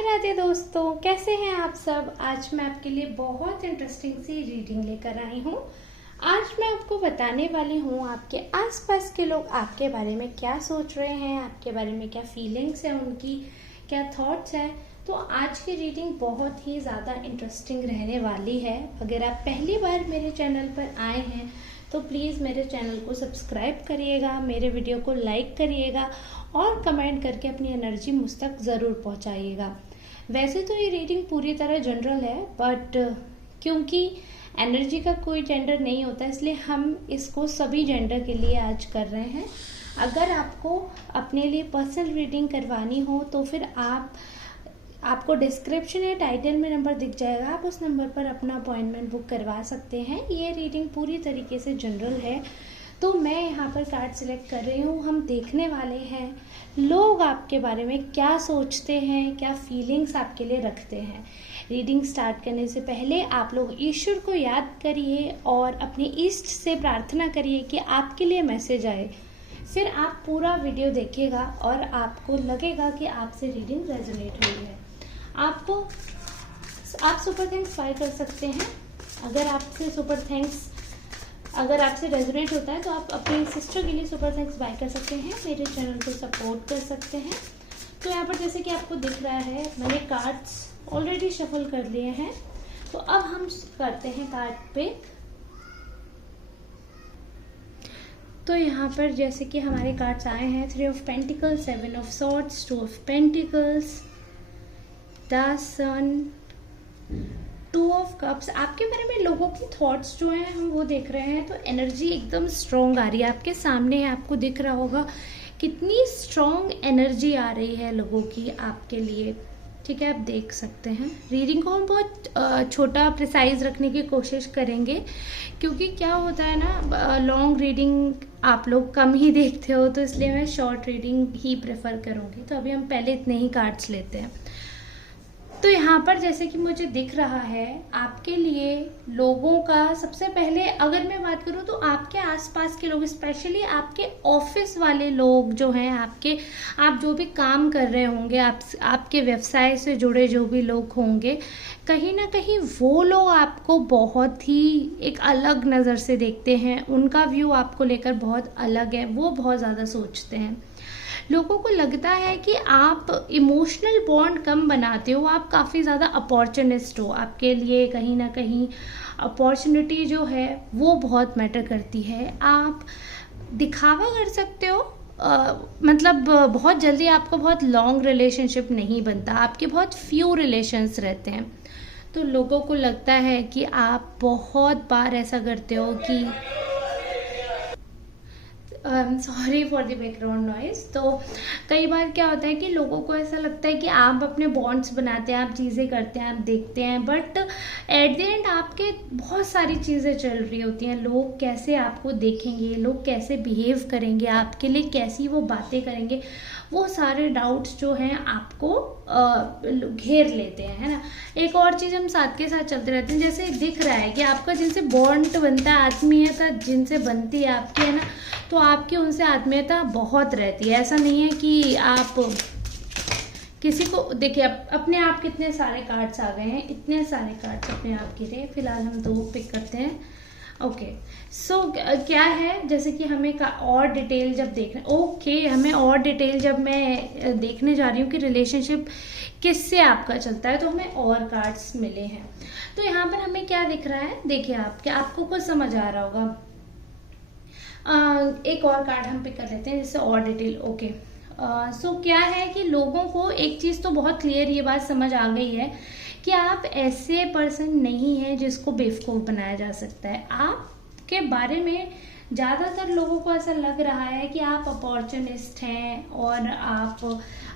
राधे राधे दोस्तों, कैसे हैं आप सब। आज मैं आपके लिए बहुत इंटरेस्टिंग सी रीडिंग लेकर आई हूँ। आज मैं आपको बताने वाली हूँ आपके आसपास के लोग आपके बारे में क्या सोच रहे हैं, आपके बारे में क्या फीलिंग्स हैं, उनकी क्या थॉट्स हैं। तो आज की रीडिंग बहुत ही ज़्यादा इंटरेस्टिंग रहने वाली है। अगर आप पहली बार मेरे चैनल पर आए हैं तो प्लीज़ मेरे चैनल को सब्सक्राइब करिएगा, मेरे वीडियो को लाइक करिएगा और कमेंट करके अपनी एनर्जी मुझ तक ज़रूर पहुंचाइएगा। वैसे तो ये रीडिंग पूरी तरह जनरल है, बट क्योंकि एनर्जी का कोई जेंडर नहीं होता, इसलिए हम इसको सभी जेंडर के लिए आज कर रहे हैं। अगर आपको अपने लिए पर्सनल रीडिंग करवानी हो तो फिर आपको डिस्क्रिप्शन या टाइटल में नंबर दिख जाएगा, आप उस नंबर पर अपना अपॉइंटमेंट बुक करवा सकते हैं। ये रीडिंग पूरी तरीके से जनरल है, तो मैं यहाँ पर कार्ड सिलेक्ट कर रही हूँ। हम देखने वाले हैं लोग आपके बारे में क्या सोचते हैं, क्या फीलिंग्स आपके लिए रखते हैं। रीडिंग स्टार्ट करने से पहले आप लोग ईश्वर को याद करिए और अपने इष्ट से प्रार्थना करिए कि आपके लिए मैसेज आए। फिर आप पूरा वीडियो देखिएगा और आपको लगेगा कि आपसे रीडिंग रेजोनेट हुई है। आप सुपर थैंक्स बाय कर सकते हैं। अगर आपसे रेजोनेट होता है तो आप अपनी सिस्टर के लिए सुपर थैंक्स बाय कर सकते हैं, मेरे चैनल को सपोर्ट कर सकते हैं। तो यहाँ पर जैसे कि आपको दिख रहा है, मैंने कार्ड्स ऑलरेडी शफल कर लिए हैं। तो अब हम करते हैं कार्ड पे। तो यहाँ पर जैसे कि हमारे कार्ड्स आए हैं, 3 of pentacles, 7 of swords, 2 of pentacles, the sun, 2 of cups. आपके बारे में लोगों की थॉट्स जो हैं हम वो देख रहे हैं। तो एनर्जी एकदम स्ट्रॉन्ग आ रही है, आपके सामने है, आपको दिख रहा होगा कितनी स्ट्रॉन्ग एनर्जी आ रही है लोगों की आपके लिए। ठीक है, आप देख सकते हैं। रीडिंग को हम बहुत छोटा प्रिसाइज रखने की कोशिश करेंगे, क्योंकि क्या होता है ना, लॉन्ग रीडिंग आप लोग कम ही देखते हो, तो इसलिए मैं शॉर्ट रीडिंग ही प्रेफर करूँगी। तो अभी हम पहले इतने ही कार्ड्स लेते हैं। तो यहाँ पर जैसे कि मुझे दिख रहा है आपके लिए लोगों का, सबसे पहले अगर मैं बात करूँ तो आपके आसपास के लोग, स्पेशली आपके ऑफिस वाले लोग जो हैं, आप जो भी काम कर रहे होंगे, आपके व्यवसाय से जुड़े जो भी लोग होंगे, कहीं ना कहीं वो लोग आपको बहुत ही एक अलग नज़र से देखते हैं। उनका व्यू आपको लेकर बहुत अलग है, वो बहुत ज़्यादा सोचते हैं। लोगों को लगता है कि आप इमोशनल बॉन्ड कम बनाते हो, आप काफ़ी ज़्यादा अपॉर्चुनिस्ट हो। आपके लिए कहीं ना कहीं अपॉर्चुनिटी जो है वो बहुत मैटर करती है। आप दिखावा कर सकते हो, मतलब बहुत जल्दी आपका बहुत लॉन्ग रिलेशनशिप नहीं बनता, आपके बहुत फ्यू रिलेशंस रहते हैं। तो लोगों को लगता है कि आप बहुत बार ऐसा करते हो कि sorry for the background noise. तो कई बार क्या होता है कि लोगों को ऐसा लगता है कि आप अपने बॉन्ड्स बनाते हैं, आप चीज़ें करते हैं, आप देखते हैं, बट एट द एंड आपके बहुत सारी चीज़ें चल रही होती हैं। लोग कैसे आपको देखेंगे, लोग कैसे बिहेव करेंगे आपके लिए, कैसी वो बातें करेंगे, वो सारे डाउट्स जो हैं आपको घेर लेते हैं, है ना। एक और चीज़ हम साथ के साथ चलते रहते हैं, जैसे दिख रहा है कि आपका जिनसे बॉन्ड बनता है, आत्मीयता जिनसे बनती है आपकी, है ना, तो आपकी उनसे आत्मीयता बहुत रहती है। ऐसा नहीं है कि आप किसी को देखिए, अपने आप कितने सारे कार्ड्स आ गए हैं, इतने सारे कार्ड्स अपने आप गिरे। फिलहाल हम 2 पिक करते हैं। ओके, सो क्या है, जैसे कि हमें और डिटेल जब हमें और डिटेल जब मैं देखने जा रही हूँ कि रिलेशनशिप किससे आपका चलता है, तो हमें और कार्ड्स मिले हैं। तो यहाँ पर हमें क्या दिख रहा है, देखिए आपको कुछ समझ आ रहा होगा। एक और कार्ड हम पिक कर लेते हैं जिससे और डिटेल। ओके, सो क्या है कि लोगों को एक चीज़ तो बहुत क्लियर ये बात समझ आ गई है कि आप ऐसे पर्सन नहीं हैं जिसको बेवकूफ़ बनाया जा सकता है। आपके बारे में ज़्यादातर लोगों को ऐसा लग रहा है कि आप अपॉर्चुनिस्ट हैं और आप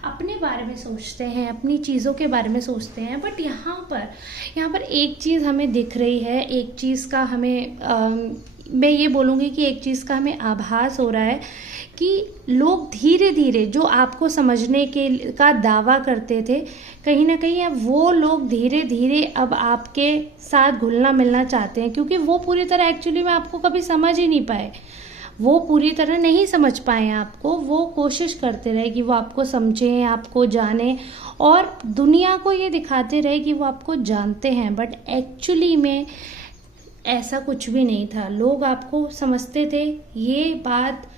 अपने बारे में सोचते हैं, अपनी चीज़ों के बारे में सोचते हैं। बट यहाँ पर एक चीज़ हमें दिख रही है, एक चीज़ का हमें मैं ये बोलूँगी कि एक चीज़ का हमें आभास हो रहा है कि लोग धीरे धीरे जो आपको समझने का दावा करते थे, कहीं ना कहीं अब वो लोग धीरे धीरे अब आपके साथ घुलना मिलना चाहते हैं, क्योंकि वो पूरी तरह एक्चुअली में आपको कभी समझ ही नहीं पाए। वो पूरी तरह नहीं समझ पाए आपको, वो कोशिश करते रहे कि वो आपको समझें, आपको जाने, और दुनिया को ये दिखाते रहे कि वो आपको जानते हैं, बट एक्चुअली में ऐसा कुछ भी नहीं था। लोग आपको समझते थे, ये बात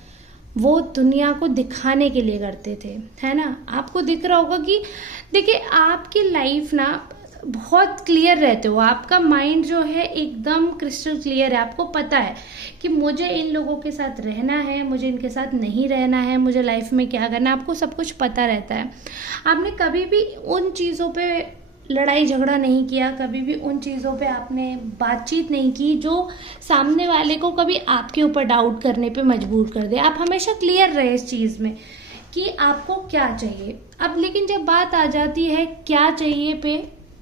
वो दुनिया को दिखाने के लिए करते थे, है ना। आपको दिख रहा होगा कि देखिए आपकी लाइफ ना बहुत क्लियर रहते हो, आपका माइंड जो है एकदम क्रिस्टल क्लियर है। आपको पता है कि मुझे इन लोगों के साथ रहना है, मुझे इनके साथ नहीं रहना है, मुझे लाइफ में क्या करना है, आपको सब कुछ पता रहता है। आपने कभी भी उन चीज़ों पे लड़ाई झगड़ा नहीं किया, कभी भी उन चीज़ों पे आपने बातचीत नहीं की जो सामने वाले को कभी आपके ऊपर डाउट करने पे मजबूर कर दे। आप हमेशा क्लियर रहे इस चीज़ में कि आपको क्या चाहिए। अब लेकिन जब बात आ जाती है क्या चाहिए पे,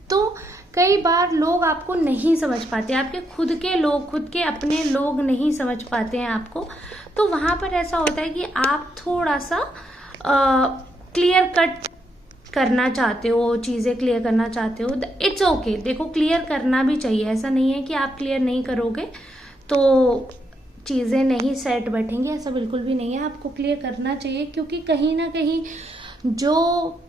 तो कई बार लोग आपको नहीं समझ पाते, आपके खुद के लोग, खुद के अपने लोग नहीं समझ पाते हैं आपको। तो वहाँ पर ऐसा होता है कि आप थोड़ा सा क्लियर कट करना चाहते हो, चीज़ें क्लियर करना चाहते हो, इट्स ओके। देखो क्लियर करना भी चाहिए, ऐसा नहीं है कि आप क्लियर नहीं करोगे तो चीज़ें नहीं सेट बैठेंगी, ऐसा बिल्कुल भी नहीं है। आपको क्लियर करना चाहिए, क्योंकि कहीं ना कहीं जो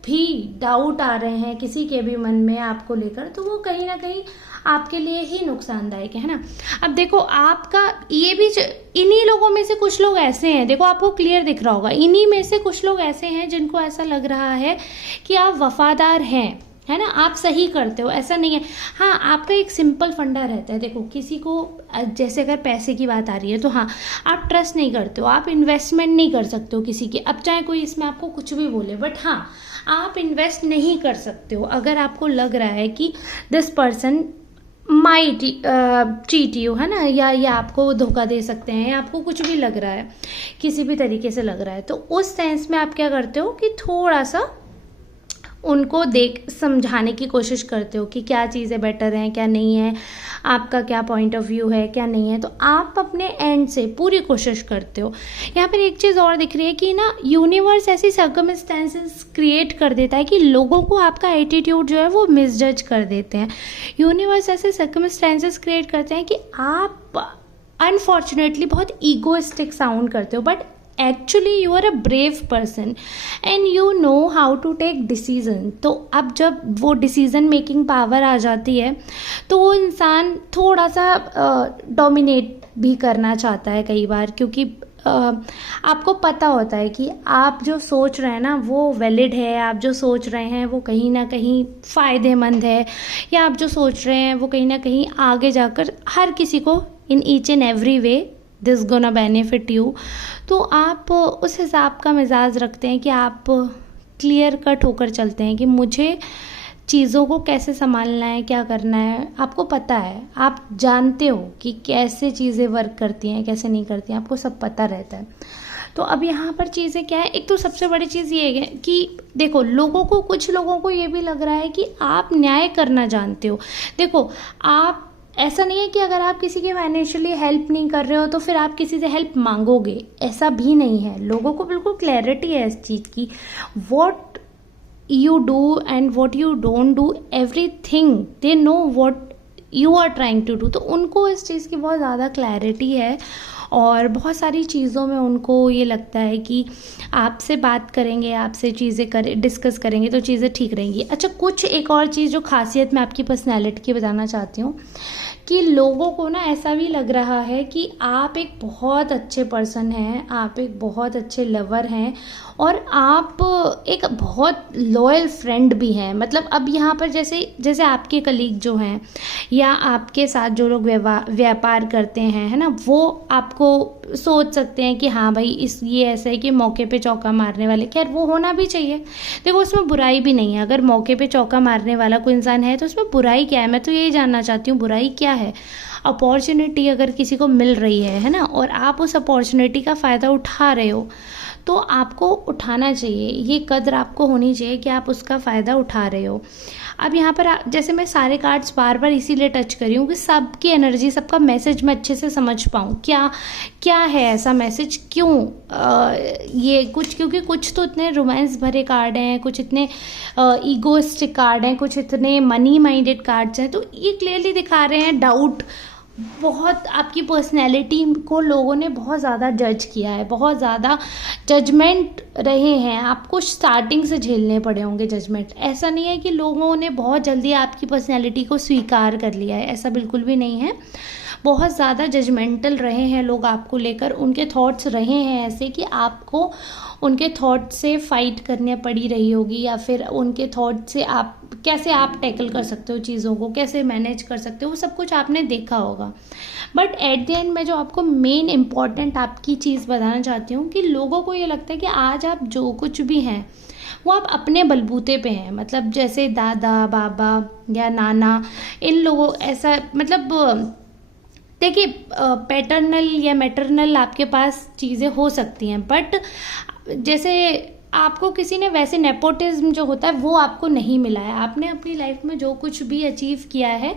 भी डाउट आ रहे हैं किसी के भी मन में आपको लेकर, तो वो कहीं ना कहीं आपके लिए ही नुकसानदायक है ना। अब देखो आपका ये भी, इन्हीं लोगों में से कुछ लोग ऐसे हैं, देखो आपको क्लियर दिख रहा होगा, इन्हीं में से कुछ लोग ऐसे हैं जिनको ऐसा लग रहा है कि आप वफादार हैं, है ना, आप सही करते हो, ऐसा नहीं है। हाँ, आपका एक सिंपल फंडा रहता है। देखो किसी को, जैसे अगर पैसे की बात आ रही है तो हाँ, आप ट्रस्ट नहीं करते हो, आप इन्वेस्टमेंट नहीं कर सकते हो किसी के, अब चाहे कोई इसमें आपको कुछ भी बोले, बट हाँ आप इन्वेस्ट नहीं कर सकते हो अगर आपको लग रहा है कि this person might cheat you, है ना, या आपको धोखा दे सकते हैं, या आपको कुछ भी लग रहा है, किसी भी तरीके से लग रहा है, तो उस सेंस में आप क्या करते हो कि थोड़ा सा उनको समझाने की कोशिश करते हो कि क्या चीज़ें बेटर हैं, क्या नहीं है, आपका क्या पॉइंट ऑफ व्यू है, क्या नहीं है। तो आप अपने एंड से पूरी कोशिश करते हो। यहाँ पर एक चीज़ और दिख रही है कि ना, यूनिवर्स ऐसी सर्कमस्टेंसेस क्रिएट कर देता है कि लोगों को आपका एटीट्यूड जो है वो मिसजज कर देते हैं। यूनिवर्स ऐसे सर्कमस्टेंसेस क्रिएट करते हैं कि आप अनफॉर्चुनेटली बहुत ईगोइस्टिक साउंड करते हो, but actually you are a brave person and you know how to take decision. तो अब जब वो डिसीजन मेकिंग पावर आ जाती है तो वो इंसान थोड़ा सा डोमिनेट भी करना चाहता है कई बार, क्योंकि आपको पता होता है कि आप जो सोच रहे हैं ना वो वैलिड है, आप जो सोच रहे हैं वो कहीं ना कहीं फ़ायदेमंद है, या आप जो सोच रहे हैं वो कहीं ना कहीं आगे जाकर हर किसी को in each and every way this gonna benefit you. तो आप उस हिसाब का मिजाज रखते हैं कि आप क्लियर कट होकर चलते हैं कि मुझे चीज़ों को कैसे संभालना है, क्या करना है, आपको पता है, आप जानते हो कि कैसे चीज़ें वर्क करती हैं, कैसे नहीं करती हैं, आपको सब पता रहता है। तो अब यहाँ पर चीज़ें क्या है, एक तो सबसे बड़ी चीज़ ये है कि देखो कुछ लोगों को ये भी लग रहा है कि आप न्याय करना जानते हो। देखो आप, ऐसा नहीं है कि अगर आप किसी की फाइनेंशियली हेल्प नहीं कर रहे हो तो फिर आप किसी से हेल्प मांगोगे, ऐसा भी नहीं है। लोगों को बिल्कुल क्लैरिटी है इस चीज़ की, what you do and what you don't do, everything they know what you are trying to do. तो उनको इस चीज़ की बहुत ज़्यादा क्लैरिटी है, और बहुत सारी चीज़ों में उनको ये लगता है कि आपसे बात करेंगे, आपसे चीज़ें डिस्कस करेंगे तो चीज़ें ठीक रहेंगी। अच्छा, कुछ एक और चीज़ जो खासियत मैं आपकी पर्सनैलिटी की बताना चाहती हूँ कि लोगों को ना ऐसा भी लग रहा है कि आप एक बहुत अच्छे पर्सन हैं, आप एक बहुत अच्छे लवर हैं, और आप एक बहुत लॉयल फ्रेंड भी हैं। मतलब अब यहाँ पर जैसे आपके कलीग जो हैं या आपके साथ जो लोग व्यापार करते हैं, है ना, वो आपको सोच सकते हैं कि हाँ भाई ये ऐसा है कि मौके पे चौका मारने वाले, खैर वो होना भी चाहिए, देखो उसमें बुराई भी नहीं है। अगर मौके पे चौका मारने वाला कोई इंसान है तो उसमें बुराई क्या है, मैं तो यही जानना चाहती हूँ बुराई क्या है। अपॉर्चुनिटी अगर किसी को मिल रही है ना, और आप उस अपॉर्चुनिटी का फ़ायदा उठा रहे हो तो आपको उठाना चाहिए, ये कदर आपको होनी चाहिए कि आप उसका फ़ायदा उठा रहे हो। अब यहाँ पर जैसे मैं सारे कार्ड्स बार बार इसीलिए टच करी हूँ कि सबकी एनर्जी, सबका मैसेज मैं अच्छे से समझ पाऊँ, क्या है ऐसा मैसेज, क्यों ये कुछ, क्योंकि कुछ तो इतने रोमांस भरे कार्ड हैं, कुछ इतने ईगोइस्टिक कार्ड हैं, कुछ इतने मनी माइंडेड कार्ड्स हैं, तो ये क्लियरली दिखा रहे हैं डाउट बहुत आपकी पर्सनैलिटी को लोगों ने बहुत ज़्यादा जज किया है, बहुत ज़्यादा जजमेंट रहे हैं, आपको स्टार्टिंग से झेलने पड़े होंगे जजमेंट। ऐसा नहीं है कि लोगों ने बहुत जल्दी आपकी पर्सनैलिटी को स्वीकार कर लिया है, ऐसा बिल्कुल भी नहीं है। बहुत ज़्यादा जजमेंटल रहे हैं लोग आपको लेकर, उनके थॉट्स रहे हैं ऐसे कि आपको उनके थॉट से फाइट करने पड़ी रही होगी, या फिर उनके थॉट से आप कैसे आप टैकल कर सकते हो चीज़ों को, कैसे मैनेज कर सकते हो, वो सब कुछ आपने देखा होगा। बट एट द एंड मैं जो आपको मेन इम्पॉर्टेंट आपकी चीज़ बताना चाहती हूँ कि लोगों को ये लगता है कि आज आप जो कुछ भी हैं वो आप अपने बलबूते पे हैं, मतलब जैसे दादा बाबा या नाना, इन लोगों ऐसा मतलब देखिए पैटर्नल या मैटरनल आपके पास चीज़ें हो सकती हैं, बट जैसे आपको किसी ने वैसे नेपोटिज्म जो होता है वो आपको नहीं मिला है। आपने अपनी लाइफ में जो कुछ भी अचीव किया है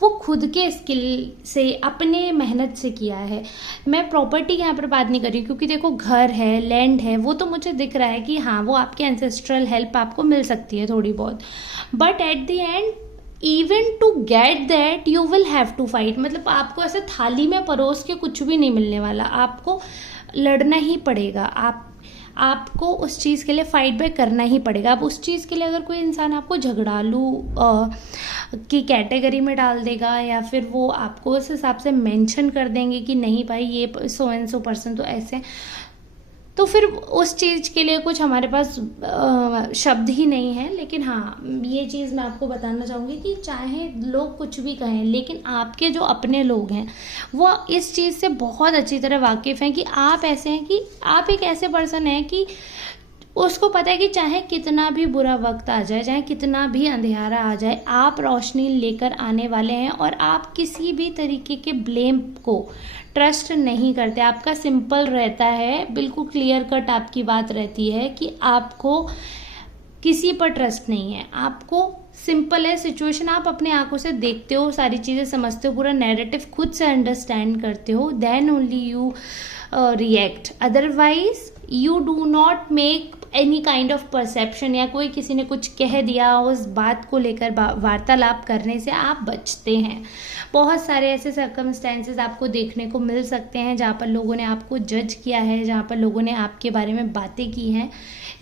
वो खुद के स्किल से, अपने मेहनत से किया है। मैं प्रॉपर्टी यहाँ पर बात नहीं कर रही, क्योंकि देखो घर है, लैंड है, वो तो मुझे दिख रहा है कि हाँ वो आपके एंसेस्ट्रल हेल्प आपको मिल सकती है थोड़ी बहुत, but at the end even to get that you will have to fight. मतलब आपको ऐसे थाली में परोस के कुछ भी नहीं मिलने वाला, आपको लड़ना ही पड़ेगा, आपको उस चीज़ के लिए फाइट बैक करना ही पड़ेगा। अब उस चीज़ के लिए अगर कोई इंसान आपको झगड़ालू की कैटेगरी में डाल देगा, या फिर वो आपको उस हिसाब से मेंशन कर देंगे कि नहीं भाई ये सो एंड सो पर्सन तो ऐसे, तो फिर उस चीज़ के लिए कुछ हमारे पास शब्द ही नहीं है। लेकिन हाँ ये चीज़ मैं आपको बताना चाहूँगी कि चाहे लोग कुछ भी कहें, लेकिन आपके जो अपने लोग हैं वो इस चीज़ से बहुत अच्छी तरह वाकिफ़ हैं कि आप ऐसे हैं, कि आप एक ऐसे पर्सन हैं कि उसको पता है कि चाहे कितना भी बुरा वक्त आ जाए, चाहे कितना भी अंधेरा आ जाए, आप रोशनी लेकर आने वाले हैं। और आप किसी भी तरीके के ब्लेम को ट्रस्ट नहीं करते, आपका सिंपल रहता है, बिल्कुल क्लियर कट आपकी बात रहती है कि आपको किसी पर ट्रस्ट नहीं है। आपको सिंपल है सिचुएशन, आप अपने आंखों से देखते हो, सारी चीज़ें समझते हो, पूरा नैरेटिव खुद से अंडरस्टैंड करते हो, then only you react. Otherwise you do not make any kind of perception, या कोई किसी ने कुछ कह दिया उस बात को लेकर वार्तालाप करने से आप बचते हैं। बहुत सारे ऐसे सर्कमस्टेंसेस आपको देखने को मिल सकते हैं जहाँ पर लोगों ने आपको जज किया है, जहाँ पर लोगों ने आपके बारे में बातें की हैं,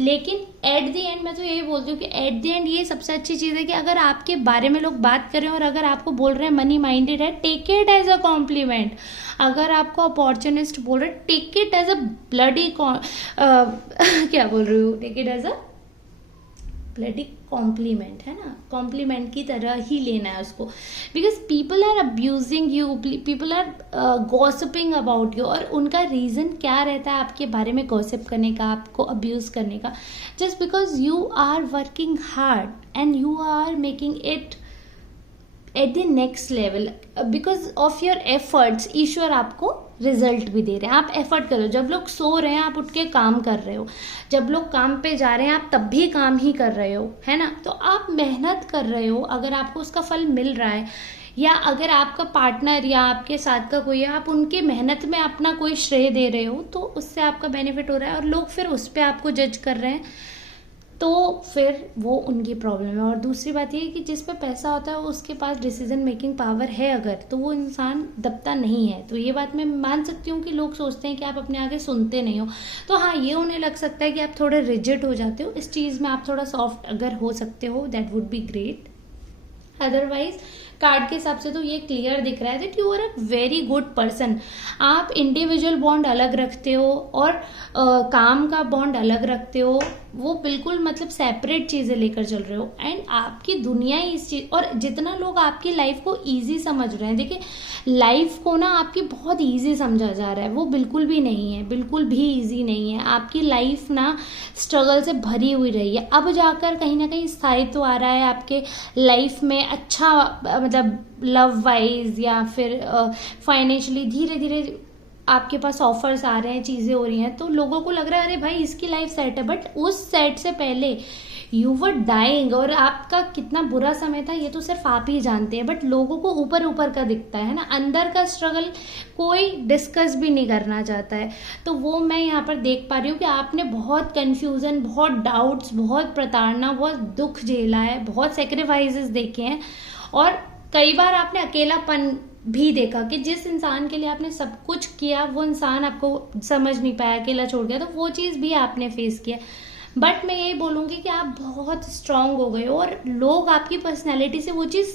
लेकिन एट द एंड मैं तो यही बोलती हूँ कि एट द एंड ये सबसे अच्छी चीज़ है कि अगर आपके बारे में लोग बात कर रहे हैं और अगर आपको बोल रहे हैं मनी माइंडेड है, take it as a compliment. अगर आपको अपॉर्चुनिस्ट बोल रहे, take it as a bloody क्या बोल रही हूँ, take it as a bloody compliment, है ना, कॉम्प्लीमेंट की तरह ही लेना है उसको। Because people are abusing you, people are gossiping about you, और उनका रीज़न क्या रहता है आपके बारे में गॉसिप करने का, आपको अब्यूज़ करने का, just because you are working hard and you are making it at the next level. Because of your efforts ईश्वर आपको रिजल्ट भी दे रहे हैं। आप एफर्ट कर रहे हो, जब लोग सो रहे हैं आप उठ के काम कर रहे हो, जब लोग काम पे जा रहे हैं आप तब भी काम ही कर रहे हो, है ना। तो आप मेहनत कर रहे हो, अगर आपको उसका फल मिल रहा है, या अगर आपका पार्टनर या आपके साथ का कोई है, आप उनके मेहनत में अपना कोई श्रेय दे रहे हो, तो उससे आपका बेनिफिट हो रहा है, और लोग फिर उस पर आपको जज कर रहे हैं, तो फिर वो उनकी प्रॉब्लम है। और दूसरी बात ये है कि जिस पे पैसा होता है उसके पास डिसीजन मेकिंग पावर है अगर, तो वो इंसान दबता नहीं है। तो ये बात मैं मान सकती हूँ कि लोग सोचते हैं कि आप अपने आगे सुनते नहीं हो, तो हाँ ये उन्हें लग सकता है कि आप थोड़े रिजिड हो जाते हो, इस चीज़ में आप थोड़ा सॉफ्ट अगर हो सकते हो that would be great. Otherwise card के हिसाब से तो ये क्लियर दिख रहा है that you are a very good person. आप इंडिविजुअल बॉन्ड अलग रखते हो और काम का बॉन्ड अलग रखते हो, वो बिल्कुल मतलब सेपरेट चीज़ें लेकर चल रहे हो, एंड आपकी दुनिया ही इस चीज़, और जितना लोग आपकी लाइफ को ईजी समझ रहे हैं, देखिए लाइफ को ना आपकी बहुत ईजी समझा जा रहा है, वो बिल्कुल भी नहीं है, बिल्कुल भी ईजी नहीं है। आपकी लाइफ ना स्ट्रगल से भरी हुई रही है, अब जाकर कहीं ना कहीं स्थायित्व आ रहा है आपके लाइफ में, अच्छा मतलब लव वाइज या फिर फाइनेंशियली धीरे धीरे आपके पास ऑफर्स आ रहे हैं, चीज़ें हो रही हैं, तो लोगों को लग रहा है अरे भाई इसकी लाइफ सेट है, बट उस सेट से पहले यू वर डाइंग, और आपका कितना बुरा समय था ये तो सिर्फ आप ही जानते हैं, बट लोगों को ऊपर ऊपर का दिखता है ना, अंदर का स्ट्रगल कोई डिस्कस भी नहीं करना चाहता है। तो वो मैं यहाँ पर देख पा रही हूँ कि आपने बहुत कन्फ्यूज़न, बहुत डाउट्स, बहुत प्रताड़ना, बहुत दुख झेला है, बहुत सेक्रीफाइसेस देखे हैं, और कई बार आपने अकेलापन भी देखा कि जिस इंसान के लिए आपने सब कुछ किया वो इंसान आपको समझ नहीं पाया, अकेला छोड़ गया, तो वो चीज़ भी आपने फेस किया। बट मैं यही बोलूँगी कि आप बहुत स्ट्रांग हो गए हो और लोग आपकी पर्सनैलिटी से वो चीज़,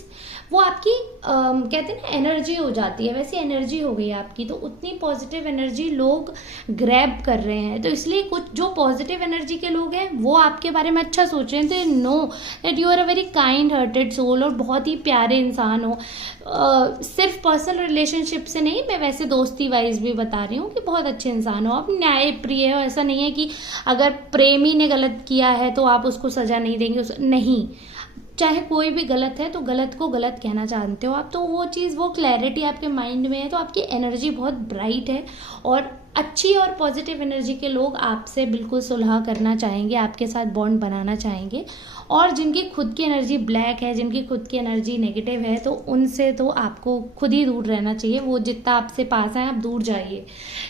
वो आपकी कहते हैं ना एनर्जी हो जाती है, वैसी एनर्जी हो गई आपकी, तो उतनी पॉजिटिव एनर्जी लोग ग्रैब कर रहे हैं। तो इसलिए कुछ जो पॉजिटिव एनर्जी के लोग हैं वो आपके बारे में अच्छा सोच रहे हैं, तो know that you are a very kind hearted soul और बहुत ही प्यारे इंसान हो। सिर्फ पर्सनल रिलेशनशिप से नहीं, मैं वैसे दोस्ती वाइज भी बता रही हूँ कि बहुत अच्छे इंसान हो आप, न्याय प्रिय हो। ऐसा नहीं है कि अगर प्रेमी ने गलत किया है तो आप उसको सजा नहीं देंगे, नहीं, चाहे कोई भी गलत है तो गलत को गलत कहना जानते हो आप, तो वो चीज़, वो क्लैरिटी आपके माइंड में है, तो आपकी एनर्जी बहुत ब्राइट है और अच्छी और पॉजिटिव एनर्जी के लोग आपसे बिल्कुल सुलह करना चाहेंगे, आपके साथ बॉन्ड बनाना चाहेंगे। और जिनकी खुद की एनर्जी ब्लैक है, जिनकी खुद की एनर्जी नेगेटिव है, तो उनसे तो आपको खुद ही दूर रहना चाहिए, वो जितना आपसे पास है आप दूर जाइए,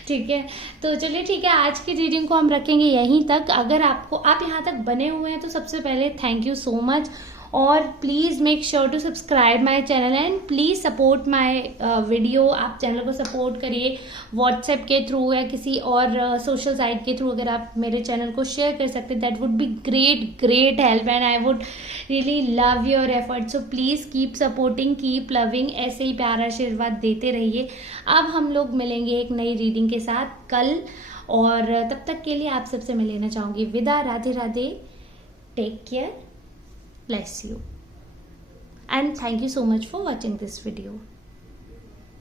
ठीक है। तो चलिए ठीक है, आज की रीडिंग को हम रखेंगे यहीं तक। अगर आप यहाँ तक बने हुए हैं तो सबसे पहले थैंक यू सो मच, और please make sure to subscribe my channel and please support my video. आप चैनल को सपोर्ट करिए व्हाट्सएप के थ्रू या किसी और सोशल साइट के थ्रू, अगर आप मेरे चैनल को शेयर कर सकते that would be great help and I would really love your effort. So please keep supporting, keep loving, ऐसे ही प्यार आशीर्वाद देते रहिए। अब हम लोग मिलेंगे एक नई रीडिंग के साथ कल, और तब तक के लिए आप सबसे मैं लेना चाहूँगी विदा। Radhe Radhe, take care, bless you, and thank you so much for watching this video.